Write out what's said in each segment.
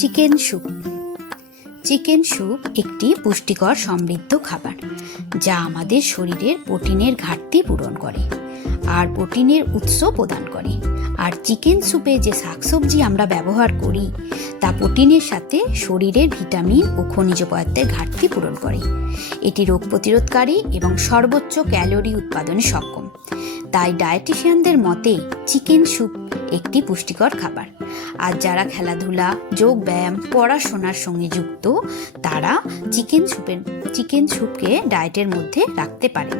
Chicken soup. Chicken soup একটি পুষ্টিকর সমৃদ্ধ খাবার যা আমাদের শরীরের প্রোটিনের ঘাটতি পূরণ করে আর প্রোটিনের উৎস প্রদান করে। আর চিকেন স্যুপে যে শাকসবজি আমরা ব্যবহার করি তা প্রোটিনের সাথে শরীরের ভিটামিন ও খনিজ পদার্থের ঘাটতি পূরণ করে। এটি রোগ প্রতিরোধকারী এবং সর্বোচ্চ ক্যালোরি উৎপাদনে সক্ষম। তাই ডায়েটিশিয়ানদের মতে চিকেন স্যুপ একটি পুষ্টিকর খাবার। আর যারা খেলাধুলা, যোগ ব্যায়াম, পড়াশোনার সঙ্গে যুক্ত তারা চিকেন স্যুপকে ডায়েটের মধ্যে রাখতে পারেন।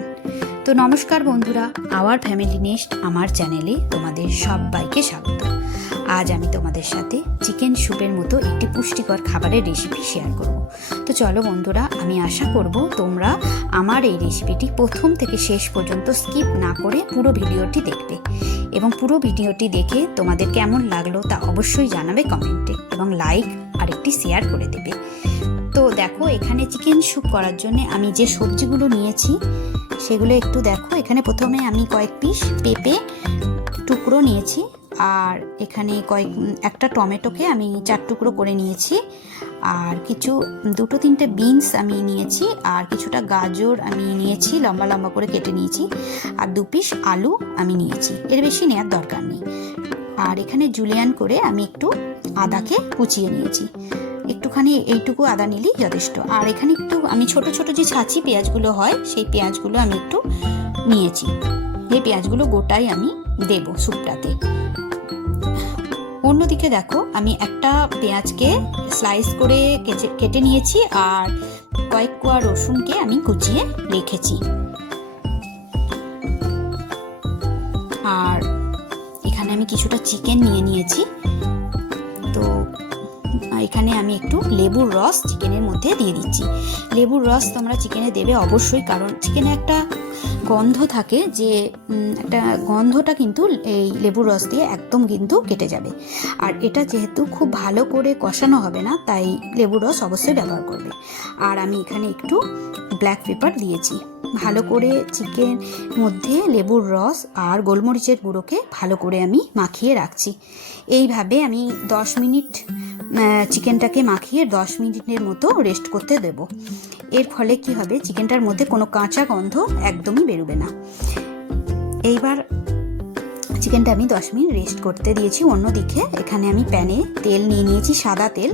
তো নমস্কার বন্ধুরা, আওয়ার ফ্যামিলি নেস্ট আমার চ্যানেলে তোমাদের সবাইকে স্বাগত। আজ আমি তোমাদের সাথে চিকেন স্যুপের মতো একটি পুষ্টিকর খাবারের রেসিপি শেয়ার করব। তো চলো বন্ধুরা, আমি আশা করব তোমরা আমার এই রেসিপিটি প্রথম থেকে শেষ পর্যন্ত স্কিপ না করে পুরো ভিডিওটি দেখবে এবং পুরো ভিডিওটি দেখে তোমাদের কেমন লাগলো তা অবশ্যই জানাবে কমেন্টে এবং লাইক আর একটি শেয়ার করে দেবে। তো দেখো, এখানে চিকেন স্যুপ করার জন্য আমি যে সবজিগুলো নিয়েছি সেগুলো একটু দেখো। এখানে প্রথমে আমি কয়েক পিস পেঁপে টুকরো নিয়েছি, আর এখানে একটা টমেটোকে আমি 4 টুকরো করে নিয়েছি, আর দুটো তিনটে বিনস আমি নিয়েছি, আর কিছুটা গাজর আমি নিয়েছি, লম্বা লম্বা করে কেটে নিয়েছি, আর 2 পিস আলু আমি নিয়েছি। এর বেশি নেওয়ার দরকার নেই। আর এখানে জুলিয়ান করে আমি একটু আদাকে কুচিয়ে নিয়েছি, একটুখানি এইটুকু আদা নিলেই যথেষ্ট। আর এখানে একটু আমি ছোট ছোট যে ছাঁচি পেঁয়াজগুলো হয় সেই পেঁয়াজগুলো আমি একটু নিয়েছি। এই পেঁয়াজগুলো গোটাই আমি দেব স্যুপটাতে। অন্যদিকে দেখো, আমি একটা পেঁয়াজকে স্লাইস করে কেটে নিয়েছি, আর কয়েক কোয়া রসুনকে আমি কুচিয়ে রেখেছি। আর এখানে আমি কিছুটা চিকেন নিয়ে নিয়েছি। তো এখানে আমি একটু লেবুর রস চিকেনের মধ্যে দিয়ে দিচ্ছি। লেবুর রস তোমরা চিকেনে দেবে অবশ্যই, কারণ চিকেনে একটা গন্ধ থাকে, যে একটা গন্ধটা কিন্তু এই লেবুর রস দিয়ে একদম কিন্তু কেটে যাবে। আর এটা যেহেতু খুব ভালো করে কষানো হবে না, তাই লেবুর রস অবশ্যই ব্যবহার করবে। আর আমি এখানে একটু ব্ল্যাক পেপার দিয়েছি। ভালো করে চিকেন মধ্যে লেবুর রস আর গোলমরিচের গুঁড়োকে ভালো করে আমি মাখিয়ে রাখছি। এইভাবে আমি 10 মিনিট চিকেনটাকে মাখিয়ে 10 মিনিটের মতো রেস্ট করতে দেব। এর ফলে কি হবে, চিকেনটার মধ্যে কোনো কাঁচা গন্ধ একদমই বেরোবে না। এইবার চিকেনটা আমি 10 মিনিট রেস্ট করতে দিয়েছি। অন্যদিকে এখানে আমি প্যানে তেল নিয়ে নিয়েছি, সাদা তেল।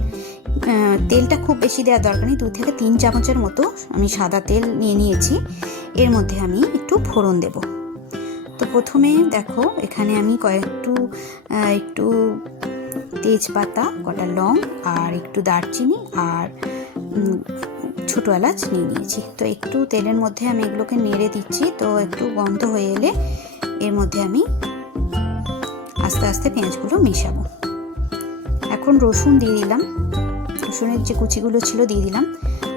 তেলটা খুব বেশি দেওয়ার দরকার নেই, 2 থেকে 3 চামচের মতো আমি সাদা তেল নিয়ে নিয়েছি। এর মধ্যে আমি একটু ফোড়ন দেব। তো প্রথমে দেখো, এখানে আমি একটু তেজপাতা, কটা লং, আর একটু দারচিনি আর ছোটো এলাচ নিয়ে নিয়েছি। তো একটু তেলের মধ্যে আমি এগুলোকে নেড়ে দিচ্ছি। তো একটু গন্ধ হয়ে এলে এর মধ্যে আমি আস্তে আস্তে পেঁয়াজগুলো মেশাবো। এখন রসুন দিয়ে দিলাম, রসুনের যে কুচিগুলো ছিল দিয়ে দিলাম,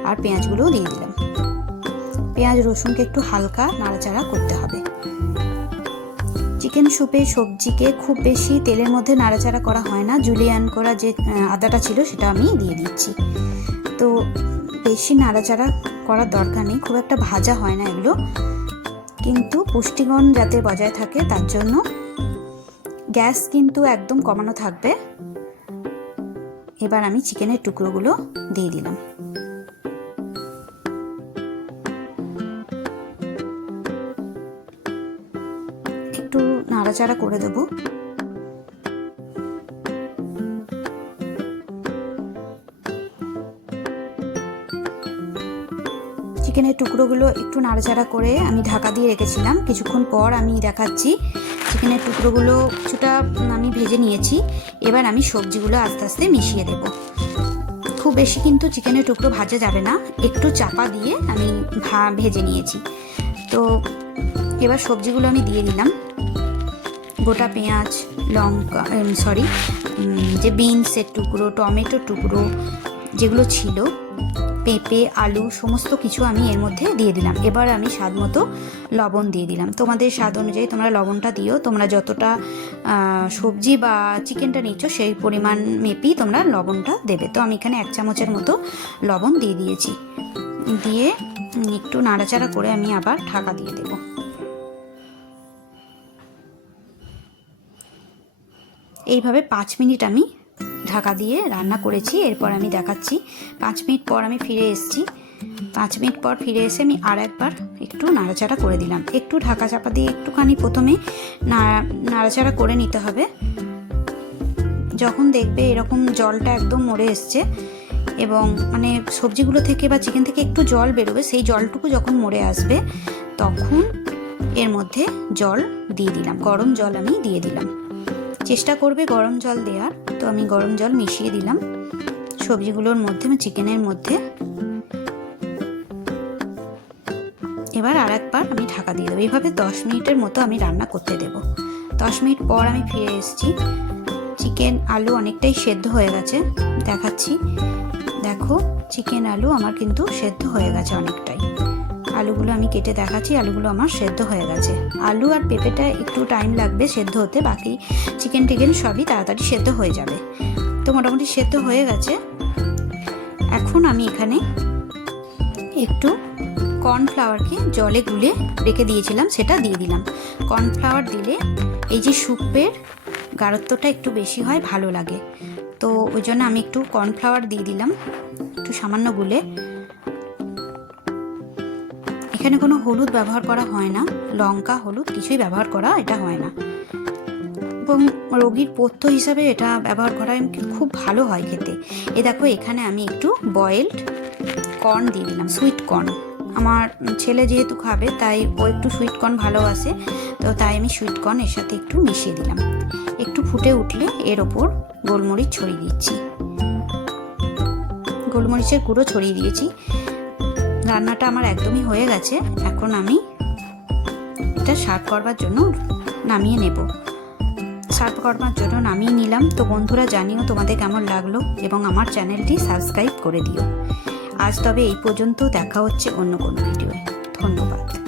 আর পেঁয়াজগুলোও দিয়ে দিলাম। পেঁয়াজ রসুনকে একটু হালকা নাড়াচাড়া করতে হবে। চিকেন স্যুপে সবজিকে খুব বেশি তেলের মধ্যে নাড়াচাড়া করা হয় না। জুলিয়ান করা যে আদাটা ছিল সেটা আমি দিয়ে দিচ্ছি। তো বেশি নাড়াচাড়া করার দরকার নেই, খুব একটা ভাজা হয় না এগুলো, কিন্তু পুষ্টিগুণ যাতে বজায় থাকে তার জন্য গ্যাস কিন্তু একদম কমানো থাকবে। এবার আমি চিকেনের টুকরোগুলো দিয়ে দিলাম। একটু নাড়াচাড়া করে দেব। চিকেনের টুকরোগুলো একটু নাড়াচাড়া করে আমি ঢাকা দিয়ে রেখেছিলাম। কিছুক্ষণ পর আমি দেখাচ্ছি, চিকেনের টুকরোগুলো কিছুটা আমি ভেজে নিয়েছি। এবার আমি সবজিগুলো আস্তে আস্তে মিশিয়ে দেব। খুব বেশি কিন্তু চিকেনের টুকরো ভাজা যাবে না, একটু চাপা দিয়ে আমি ভেজে নিয়েছি। তো এবার সবজিগুলো আমি দিয়ে দিলাম। গোটা পেঁয়াজ, লঙ্কা, যে বিনসের টুকরো, টমেটোর টুকরো যেগুলো ছিল, পেঁপে, আলু, সমস্ত কিছু আমি এর মধ্যে দিয়ে দিলাম। এবার আমি স্বাদ মতো লবণ দিয়ে দিলাম। তোমাদের স্বাদ অনুযায়ী তোমরা লবণটা দিও। তোমরা যতটা সবজি বা চিকেনটা নিচ্ছ সেই পরিমাণ মেপেই তোমরা লবণটা দেবে। তো আমি এখানে 1 চামচের মতো লবণ দিয়ে দিয়েছি। দিয়ে একটু নাড়াচাড়া করে আমি আবার ঢাকা দিয়ে দেবো। এইভাবে 5 মিনিট আমি ঢাকা দিয়ে রান্না করেছি। এরপর আমি দেখাচ্ছি 5 মিনিট পর আমি ফিরে এসেছি। 5 মিনিট পর ফিরে এসে আমি আর একবার একটু নাড়াচাড়া করে দিলাম। একটু ঢাকা চাপা দিয়ে একটুখানি প্রথমে নাড়াচাড়া করে নিতে হবে। যখন দেখবে এরকম জলটা একদম মরে এসছে এবং মানে সবজিগুলো থেকে বা চিকেন থেকে একটু জল বেরোবে, সেই জলটুকু যখন মরে আসবে তখন এর মধ্যে জল দিয়ে দিলাম, গরম জল আমি দিয়ে দিলাম। চেষ্টা করবে গরম জল দেওয়ার। তো আমি গরম জল মিশিয়ে দিলাম সবজিগুলোর মধ্যে, চিকেনের মধ্যে। এবার আর একবার আমি ঢাকা দিয়ে দেবো। এইভাবে 10 মিনিটের মতো আমি রান্না করতে দেব। 10 মিনিট পর আমি ফিরে এসেছি। চিকেন আলু অনেকটাই সেদ্ধ হয়ে গেছে, দেখাচ্ছি। দেখো চিকেন আলু আমার কিন্তু সেদ্ধ হয়ে গেছে অনেকটাই। আলুগুলো আমি কেটে দেখাচ্ছি, আলুগুলো আমার সেদ্ধ হয়ে গেছে। আলু আর পেঁপেটা একটু টাইম লাগবে সেদ্ধ হতে, বাকি চিকেন টিকেন সবই তাড়াতাড়ি সেদ্ধ হয়ে যাবে। তো মোটামুটি সেদ্ধ হয়ে গেছে। এখন আমি এখানে একটু কর্নফ্লাওয়ারকে জলে গুলে রেখে দিয়েছিলাম, সেটা দিয়ে দিলাম। কর্নফ্লাওয়ার দিলে এই যে স্যুপের গাঢ়ত্বটা একটু বেশি হয়, ভালো লাগে। তো ওই জন্য আমি একটু কর্নফ্লাওয়ার দিয়ে দিলাম, একটু সামান্য গুলে। এখানে কোনো হলুদ ব্যবহার করা হয় না, লঙ্কা হলুদ কিছুই ব্যবহার করা এটা হয় না। এবং রোগীর পথ্য হিসাবে এটা ব্যবহার করা খুব ভালো হয় খেতে। এ দেখো এখানে আমি একটু বয়েলড কর্ন দিয়ে দিলাম, সুইট কর্ন। আমার ছেলে যেহেতু খাবে তাই ও একটু সুইট কর্ন ভালোবাসে, তো তাই আমি সুইট কর্ন এর সাথে একটু মিশিয়ে দিলাম। একটু ফুটে উঠলে এর ওপর গোলমরিচ ছড়িয়ে দিচ্ছি, গোলমরিচের গুঁড়ো ছড়িয়ে দিয়েছি। রান্নাটা আমার একদমই হয়ে গেছে। এখন আমি এটা সার্ভ করবার জন্য নামিয়ে নেব। সার্ভ করবার জন্য নামিয়ে নিলাম। তো বন্ধুরা জানিও তোমাদের কেমন লাগলো এবং আমার চ্যানেলটি সাবস্ক্রাইব করে দিও। আজ তবে এই পর্যন্ত, দেখা হচ্ছে অন্য কোনো ভিডিওয়ে। ধন্যবাদ।